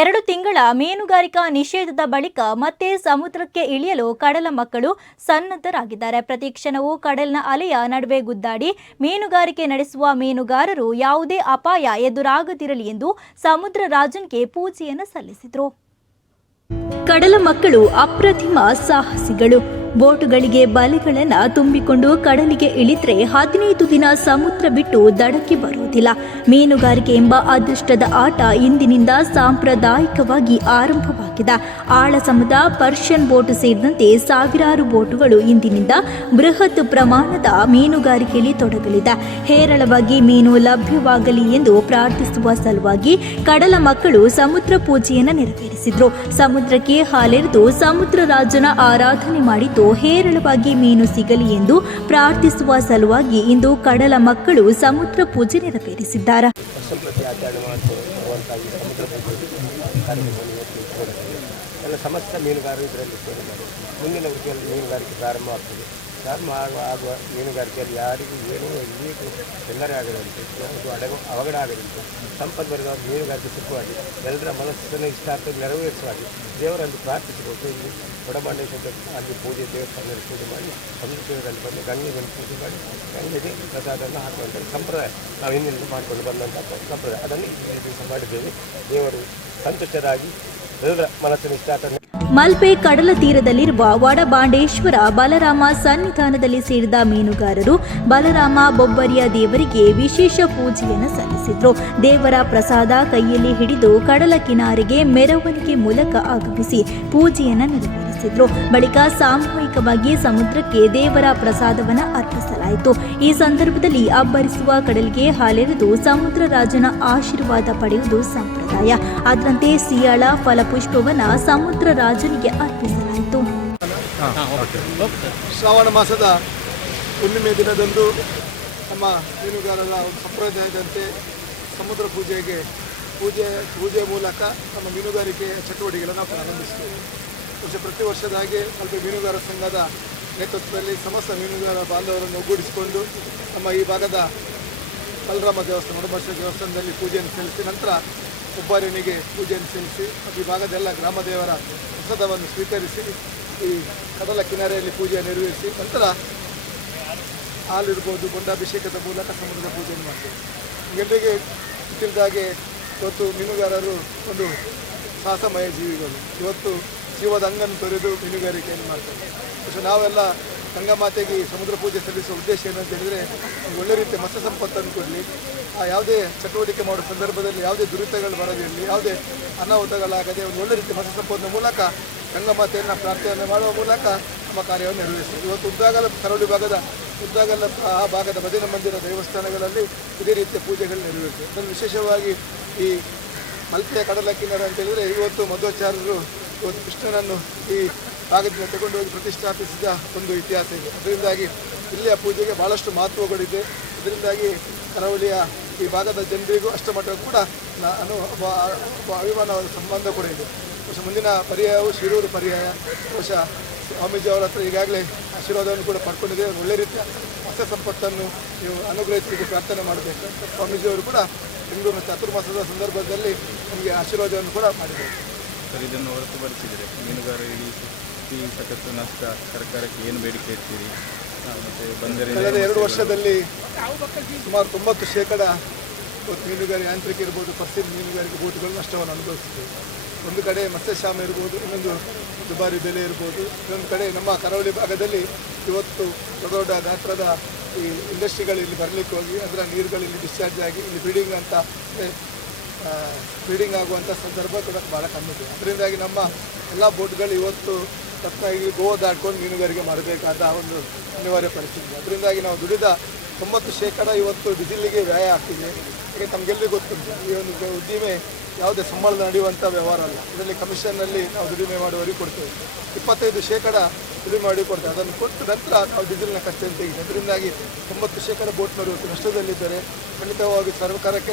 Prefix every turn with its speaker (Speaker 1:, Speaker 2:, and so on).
Speaker 1: ಎರಡು ತಿಂಗಳ ಮೀನುಗಾರಿಕಾ ನಿಷೇಧದ ಬಳಿಕ ಮತ್ತೆ ಸಮುದ್ರಕ್ಕೆ ಇಳಿಯಲು ಕಡಲ ಮಕ್ಕಳು ಸನ್ನದ್ಧರಾಗಿದ್ದಾರೆ. ಪ್ರತಿ ಕ್ಷಣವೂ ಕಡಲಿನ ಅಲೆಯ ನಡುವೆ ಗುದ್ದಾಡಿ ಮೀನುಗಾರಿಕೆ ನಡೆಸುವ ಮೀನುಗಾರರು ಯಾವುದೇ ಅಪಾಯ ಎದುರಾಗದಿರಲಿ ಎಂದು ಸಮುದ್ರ ರಾಜನ್ಗೆ ಪೂಜೆಯನ್ನು ಸಲ್ಲಿಸಿದರು. ಕಡಲ ಮಕ್ಕಳು ಅಪ್ರತಿಮ ಸಾಹಸಿಗಳು. ಬೋಟುಗಳಿಗೆ ಬಲೆಗಳನ್ನು ತುಂಬಿಕೊಂಡು ಕಡಲಿಗೆ ಇಳಿದ್ರೆ ಹದಿನೈದು ದಿನ ಸಮುದ್ರ ಬಿಟ್ಟು ದಡಕ್ಕೆ ಬರುವುದಿಲ್ಲ. ಮೀನುಗಾರಿಕೆ ಎಂಬ ಅದೃಷ್ಟದ ಆಟ ಇಂದಿನಿಂದ ಸಾಂಪ್ರದಾಯಿಕವಾಗಿ ಆರಂಭವಾಗಿದೆ. ಆಳ ಸಮುದ್ರ ಪರ್ಷಿಯನ್ ಬೋಟ್ ಸೇರಿದಂತೆ ಸಾವಿರಾರು ಬೋಟುಗಳು ಇಂದಿನಿಂದ ಬೃಹತ್ ಪ್ರಮಾಣದ ಮೀನುಗಾರಿಕೆಯಲ್ಲಿ ತೊಡಗಲಿದೆ. ಹೇರಳವಾಗಿ ಮೀನು ಲಭ್ಯವಾಗಲಿ ಎಂದು ಪ್ರಾರ್ಥಿಸುವ ಸಲುವಾಗಿ ಕಡಲ ಮಕ್ಕಳು ಸಮುದ್ರ ಪೂಜೆಯನ್ನು ನೆರವೇರಿಸಿದ್ರು. ಸಮುದ್ರಕ್ಕೆ ಹಾಲೆರೆದು ಸಮುದ್ರ ರಾಜನ ಆರಾಧನೆ ಮಾಡಿದ್ದು ಹೇರಳವಾಗಿ ಮೀನು ಸಿಗಲಿ ಎಂದು ಪ್ರಾರ್ಥಿಸುವ ಸಲುವಾಗಿ ಇಂದು ಕಡಲ ಮಕ್ಕಳು ಸಮುದ್ರ ಪೂಜೆ ನೆರವೇರಿಸಿದ್ದಾರೆ.
Speaker 2: ಎಲ್ಲ ಸಮಸ್ತ ಮೀನುಗಾರರು ಇದರಲ್ಲಿ ಸೇರಿದ್ದಾರೆ. ಮುಂದಿನ ವೃತ್ತಿಯಲ್ಲಿ ಮೀನುಗಾರಿಕೆ ಪ್ರಾರಂಭ ಪ್ರಾರಂಭ ಆಗುವ ಆಗುವ ಮೀನುಗಾರಿಕೆಯಲ್ಲಿ ಯಾರಿಗೂ ಏನೂ ಎಲ್ಲಿಗೂ ತೊಂದರೆ ಆಗದಂತೆ ಯಾವುದು ಅಡಗ ಅವಘಡ ಆಗದಂತೆ ಸಂಪತ್ತು ಬರೆದ ಮೀನುಗಾರಿಕೆ ಸುಖವಾಗಿ, ಎಲ್ಲರ ಮನಸ್ಸನ್ನು ಇಷ್ಟಾರ್ಥ ನೆರವೇರಿಸುವಾಗಿ ದೇವರಲ್ಲಿ ಪ್ರಾರ್ಥಿಸಬೇಕು ಇಲ್ಲಿ ಒಡಮಾಂಡೇಶ್ವರ ಅಲ್ಲಿ ಪೂಜೆ ದೇವಸ್ಥಾನದಲ್ಲಿ ಪೂಜೆ ಮಾಡಿ, ಸಮುದ್ರದಲ್ಲಿ ಬಂದು ಗಂಗೆಗೆ ಪೂಜೆ ಮಾಡಿ, ಗಂಗೆಗೆ ಪ್ರಸಾದವನ್ನು ಹಾಕುವಂಥ ಸಂಪ್ರದಾಯ ನಾವು ಹಿಂದಿನಿಂದ ಮಾಡಿಕೊಂಡು ಬಂದಂಥ ಸಂಪ್ರದಾಯ. ಅದನ್ನು ಈ ದಿವಸ ಮಾಡಿದ್ದೇವೆ. ದೇವರು ಸಂತುಷ್ಟರಾಗಿ ಎಲ್ಲರ ಮನಸ್ಸಿನ ಇಷ್ಟಾರ್ಥ
Speaker 1: ಮಲ್ಪೆ ಕಡಲ ತೀರದಲ್ಲಿರುವ ವಡಬಾಂಡೇಶ್ವರ ಬಲರಾಮ ಸನ್ನಿಧಾನದಲ್ಲಿ ಸೇರಿದ ಮೀನುಗಾರರು ಬಲರಾಮ ಬೊಬ್ಬರಿಯ ದೇವರಿಗೆ ವಿಶೇಷ ಪೂಜೆಯನ್ನು ಸಲ್ಲಿಸಿದ್ರು. ದೇವರ ಪ್ರಸಾದ ಕೈಯಲ್ಲಿ ಹಿಡಿದು ಕಡಲ ಕಿನಾರೆಗೆ ಮೆರವಣಿಗೆ ಮೂಲಕ ಆಗಮಿಸಿ ಪೂಜೆಯನ್ನು ನೆರವೇರಿಸಿದರು. ಬಳಿಕ ಸಾಮೂಹಿಕವಾಗಿ ಸಮುದ್ರಕ್ಕೆ ದೇವರ ಪ್ರಸಾದವನ್ನು ಅರ್ಪಿಸಲಾಯಿತು ಈ ಸಂದರ್ಭದಲ್ಲಿ ಅಬ್ಬರಿಸುವ ಕಡಲಿಗೆ ಹಾಲೆರೆದು ಸಮುದ್ರ ರಾಜನ ಆಶೀರ್ವಾದ ಪಡೆಯುವುದು ಸಂಪ್ರದಾಯ. ಅದರಂತೆ ಸಿಯಾಳ ಫಲಪುಷ್ಪವನ್ನು ಸಮುದ್ರ ರಾಜನಿಗೆ ಅರ್ಪಿಸಲಾಯಿತು.
Speaker 3: ಶ್ರಾವಣ ಮಾಸದ ಹುಣ್ಣಿಮೆ ದಿನದಂದು ನಮ್ಮ ಮೀನುಗಾರರ ಸಂಪ್ರದಾಯದಂತೆ ಸಮುದ್ರ ಪೂಜೆಗೆ ಪೂಜೆ ಪೂಜೆ ಮೂಲಕ ನಮ್ಮ ಮೀನುಗಾರಿಕೆ ಚಟುವಟಿಕೆಗಳನ್ನು ಪ್ರಾರಂಭಿಸ್ತೇವೆ ವರ್ಷ ಪ್ರತಿ ವರ್ಷದ ಹಾಗೆ ಸ್ವಲ್ಪ ಮೀನುಗಾರ ಸಂಘದ ನೇತೃತ್ವದಲ್ಲಿ ಸಮಸ್ತ ಮೀನುಗಾರ ಬಾಂಧವರನ್ನು ಒಗ್ಗೂಡಿಸಿಕೊಂಡು ನಮ್ಮ ಈ ಭಾಗದ ಬಲರಾಮ ದೇವಸ್ಥಾನ ವಡಬಾಶ್ವರ ದೇವಸ್ಥಾನದಲ್ಲಿ ಪೂಜೆಯನ್ನು ಸಲ್ಲಿಸಿ, ನಂತರ ಉಬ್ಬಾರಣಿಗೆ ಪೂಜೆಯನ್ನು ಸಲ್ಲಿಸಿ ಮತ್ತು ಈ ಭಾಗದ ಎಲ್ಲ ಗ್ರಾಮ ಪ್ರಸಾದವನ್ನು ಸ್ವೀಕರಿಸಿ, ಈ ಕಡಲ ಕಿನಾರೆಯಲ್ಲಿ ಪೂಜೆ ನೆರವೇರಿಸಿ, ನಂತರ ಹಾಲಿರ್ಬೋದು ಗೊಂಡಾಭಿಷೇಕದ ಮೂಲಕ ಸಮುದ್ರದ ಪೂಜೆಯನ್ನು ಮಾಡ್ತೀವಿ. ಎಲ್ಲರಿಗೆ ಗೊತ್ತಿಲ್ಲದಾಗೆ ಇವತ್ತು ಮೀನುಗಾರರು ಒಂದು ಸಾಹಸಮಯ ಜೀವಿಗಳು. ಇವತ್ತು ಜೀವದ ಅಂಗನ್ನು ತೊರೆದು ಮೀನುಗಾರಿಕೆಯನ್ನು ಮಾಡ್ತಾರೆ? ಸೊ ನಾವೆಲ್ಲ ಗಂಗಾಮಾತೆಗೆ ಸಮುದ್ರ ಪೂಜೆ ಸಲ್ಲಿಸುವ ಉದ್ದೇಶ ಏನಂತ ಹೇಳಿದರೆ ಒಳ್ಳೆ ರೀತಿಯ ಮತ್ಸ್ಯ ಸಂಪತ್ತನ್ನು ಕೊಡಲಿ ಯಾವುದೇ ಚಟುವಟಿಕೆ ಮಾಡುವ ಸಂದರ್ಭದಲ್ಲಿ ಯಾವುದೇ ದುರಿತಗಳು ಬರದಿರಲಿ, ಯಾವುದೇ ಅನಾಹುತಗಳಾಗದೆ ಒಂದು ಒಳ್ಳೆ ರೀತಿಯ ಮತ್ಸ್ಯ ಸಂಪತ್ತಿನ ಮೂಲಕ ಗಂಗಾಮಾತೆಯನ್ನು ಪ್ರಾರ್ಥನೆ ಮಾಡುವ ಮೂಲಕ ನಮ್ಮ ಕಾರ್ಯವನ್ನು ನೆರವೇರಿಸಿದೆ ಇವತ್ತು ಉದ್ದಾಗಲ, ಕರಾವಳಿ ಭಾಗದ ಉದ್ದಾಗಲ, ಆ ಭಾಗದ ಭಜನೆ ಮಂದಿರ ದೇವಸ್ಥಾನಗಳಲ್ಲಿ ಇದೇ ರೀತಿಯ ಪೂಜೆಗಳು ನೆರವೇರಿಸಿದೆ ಅದನ್ನು ವಿಶೇಷವಾಗಿ ಈ ಮಲ್ಪೆಯ ಕಡಲ ಕಿನ್ನರ ಅಂತೇಳಿದರೆ ಇವತ್ತು ಮಧ್ವಾಚಾರ್ಯರು ಇವತ್ತು ಕೃಷ್ಣನನ್ನು ಈ ಕಾಗದದಿಂದ ತಗೊಂಡು ಹೋಗಿ ಪ್ರತಿಷ್ಠಾಪಿಸಿದ ಒಂದು ಇತಿಹಾಸ ಇದೆ. ಅದರಿಂದಾಗಿ ಇಲ್ಲಿಯ ಪೂಜೆಗೆ ಭಾಳಷ್ಟು ಮಹತ್ವಗಳಿದೆ. ಇದರಿಂದಾಗಿ ಕರಾವಳಿಯ ಈ ಭಾಗದ ಜನರಿಗೂ ಅಷ್ಟಮಟ್ಟ ಕೂಡ ನಾನು ಅಭಿಮಾನವಾದ ಸಂಬಂಧ ಕೂಡ ಇದೆ. ಬಹುಶಃ ಮುಂದಿನ ಪರ್ಯಾಯವು ಶಿರೂರು ಪರ್ಯಾಯ. ಬಹುಶಃ ಸ್ವಾಮೀಜಿ ಅವರ ಹತ್ರ ಈಗಾಗಲೇ ಆಶೀರ್ವಾದವನ್ನು ಕೂಡ ಪಡ್ಕೊಂಡಿದೆ. ಒಳ್ಳೆ ರೀತಿಯ ಹೊಸ ಸಂಪತ್ತನ್ನು ನೀವು ಅನುಗ್ರಹಿಸಲಿಕ್ಕೆ ಪ್ರಾರ್ಥನೆ ಮಾಡಬೇಕು. ಸ್ವಾಮೀಜಿಯವರು ಕೂಡ ಬೆಂಗಳೂರಿನ ಚಾತುರ್ಮಾಸದ ಸಂದರ್ಭದಲ್ಲಿ ನಮಗೆ ಆಶೀರ್ವಾದವನ್ನು ಕೂಡ ಮಾಡಿದ್ದಾರೆ.
Speaker 4: ಸರ್ ಇದನ್ನು ಹೊರತುಪಡಿಸಿದರೆ ಮೀನುಗಾರರಿಗೆ ಈ ಸಖತ್ತು ನಷ್ಟ ಸರ್ಕಾರಕ್ಕೆ ಏನು ಬೇಡಿಕೆ ಇರ್ತೀರಿ ಮತ್ತು ಬಂದರೆ
Speaker 3: ಕಳೆದ ಎರಡು ವರ್ಷದಲ್ಲಿ ಸುಮಾರು ತೊಂಬತ್ತು ಶೇಕಡ ಮೀನುಗಾರಿಕೆ ಯಾಂತ್ರಿಕ ಇರ್ಬೋದು ಪರ್ಸಿಲ್ ಮೀನುಗಾರಿಕೆ ಬೋಟ್ಗಳು ನಷ್ಟವನ್ನು ಅನುಭವಿಸಿದೆ. ಒಂದು ಕಡೆ ಮತ್ಸ್ಯಶಾಮ ಇರ್ಬೋದು ಇನ್ನೊಂದು ದುಬಾರಿ ಬೆಲೆ ಇರ್ಬೋದು ಇನ್ನೊಂದು ಕಡೆ ನಮ್ಮ ಕರಾವಳಿ ಭಾಗದಲ್ಲಿ ಇವತ್ತು ದೊಡ್ಡ ದೊಡ್ಡ ಗಾತ್ರದ ಈ ಇಂಡಸ್ಟ್ರಿಗಳು ಇಲ್ಲಿ ಬರಲಿಕ್ಕೆ ಹೋಗಿ ಅದರ ನೀರುಗಳು ಇಲ್ಲಿ ಡಿಸ್ಚಾರ್ಜ್ ಆಗಿ ಇಲ್ಲಿ ಬ್ರೀಡಿಂಗ್ ಅಂತ ಬ್ರೀಡಿಂಗ್ ಆಗುವಂಥ ಸಂದರ್ಭ ಕೂಡ ಭಾಳ ಕಮ್ಮಿ ಇದೆ. ಅದರಿಂದಾಗಿ ನಮ್ಮ ಎಲ್ಲ ಬೋಟ್ಗಳು ಇವತ್ತು ಇಲ್ಲಿ ಗೋವಾ ದಾಟ್ಕೊಂಡು ಮೀನುಗಾರಿಕೆ ಮಾಡಬೇಕಾದ ಒಂದು ಅನಿವಾರ್ಯ ಪರಿಸ್ಥಿತಿ ಅದರಿಂದಾಗಿ ನಾವು ದುಡಿದ ತೊಂಬತ್ತು ಶೇಕಡ ಇವತ್ತು ಡೀಸೆಲ್ಗೆ ವ್ಯಯ ಆಗ್ತಿದೆ. ಹಾಗೆ ತಮಗೆಲ್ಲರಿಗೂ ಗೊತ್ತುಂಟು. ಈ ಒಂದು ಉದ್ದಿಮೆ ಯಾವುದೇ ಸಂಬಳದ ನಡೆಯುವಂಥ ವ್ಯವಹಾರ ಅಲ್ಲ. ಇದರಲ್ಲಿ ಕಮಿಷನ್ನಲ್ಲಿ ನಾವು ದುಡಿಮೆ ಮಾಡುವವರಿಗೆ ಕೊಡ್ತೇವೆ. ಇಪ್ಪತ್ತೈದು ಶೇಕಡ ದುಡಿಮೆ ಮಾಡಿ ಕೊಡ್ತೇವೆ. ಅದನ್ನು ಕೊಟ್ಟು ನಂತರ ನಾವು ಡೀಸೆಲ್ನ ಕಷ್ಟ ತೆಗೆದು ಅದರಿಂದಾಗಿ ತೊಂಬತ್ತು ಶೇಕಡ ಬೋಟ್ನವರು ಇವತ್ತು ನಷ್ಟದಲ್ಲಿದ್ದಾರೆ. ಖಂಡಿತವಾಗಿ ಸರ್ಕಾರಕ್ಕೆ